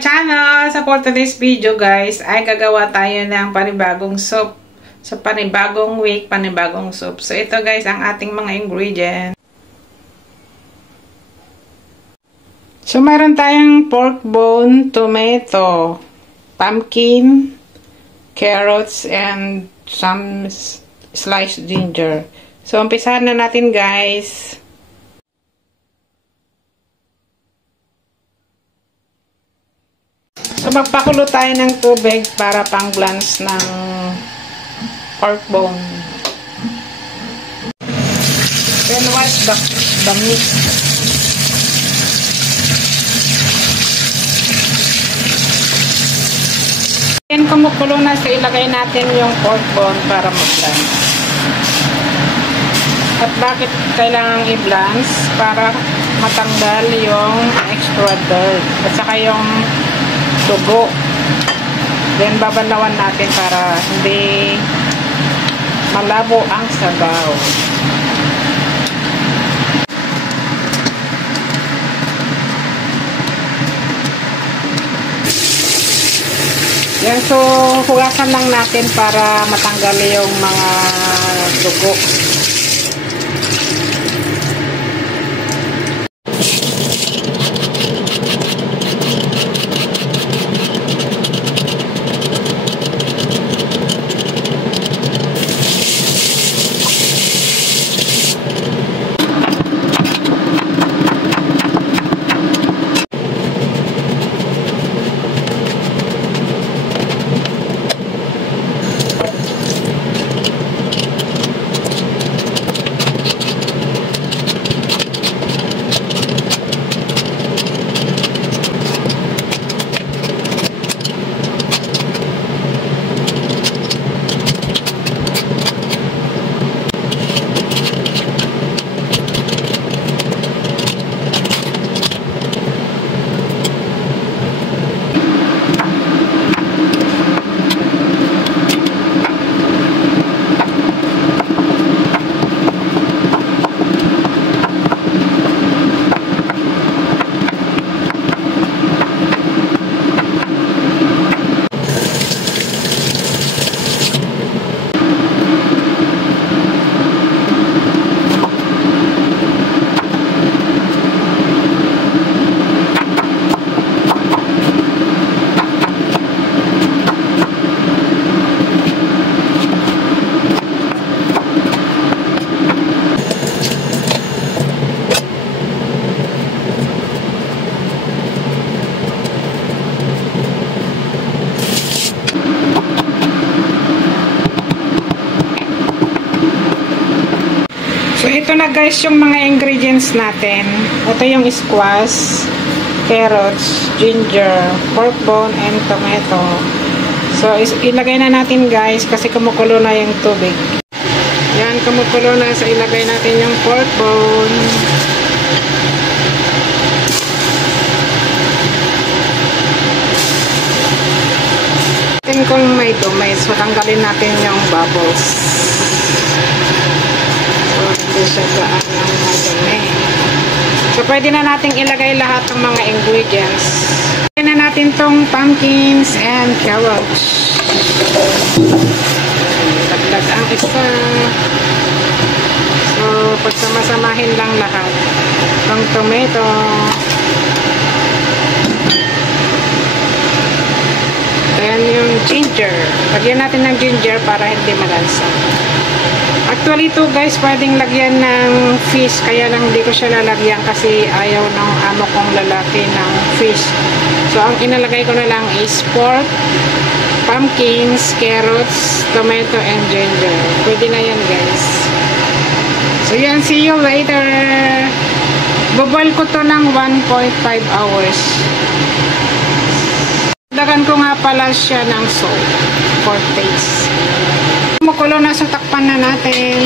channel! So for today's video guys, ay gagawa tayo ng panibagong soup. So panibagong week, panibagong soup. So ito guys, ang ating mga ingredients. So mayroon tayong pork bone, tomato, pumpkin, carrots, and some sliced ginger. So umpisahan na natin guys. So, magpakulo tayo ng tubig para pang-blanch ng pork bone. Then, wash the meat. Then, kumukulo na, so ilagay natin yung pork bone para mag-blanch. At bakit kailangan i-blanch? Para matanggal yung extra dirt. At saka yung dugo. Then babalawan natin para hindi malabo ang sabaw. Yan, so hugasan lang natin para matanggal yung mga dugo. So, ito na guys yung mga ingredients natin. Ito yung squash, carrots, ginger, pork bone, and tomato. So, ilagay na natin guys kasi kumukulo na yung tubig. Yan, kumukulo na. So, ilagay natin yung pork bone. Tingnan kung may dumi. So, tanggalin natin yung bubbles. Siya saan ang madumi. So, pwede na natin ilagay lahat ng mga ingredients. Pwede na natin tong pumpkins and carrots. Dagdag ang isa. So, pagsama-samahin lang lahat. Itong tomato. Then, yung ginger. Lagyan natin ng ginger para hindi malansa. Actually ito guys, pwedeng lagyan ng fish, kaya lang hindi ko siya lalagyan kasi ayaw ng amo kong lalaki ng fish. So ang inalagay ko na lang is pork, pumpkins, carrots, tomato, and ginger. Pwede na yan guys. So yan, see you later. Boboil ko to ng 1.5 hours. Dagan ko nga pala siya ng salt for taste. Kumukulo na, so takpan na natin.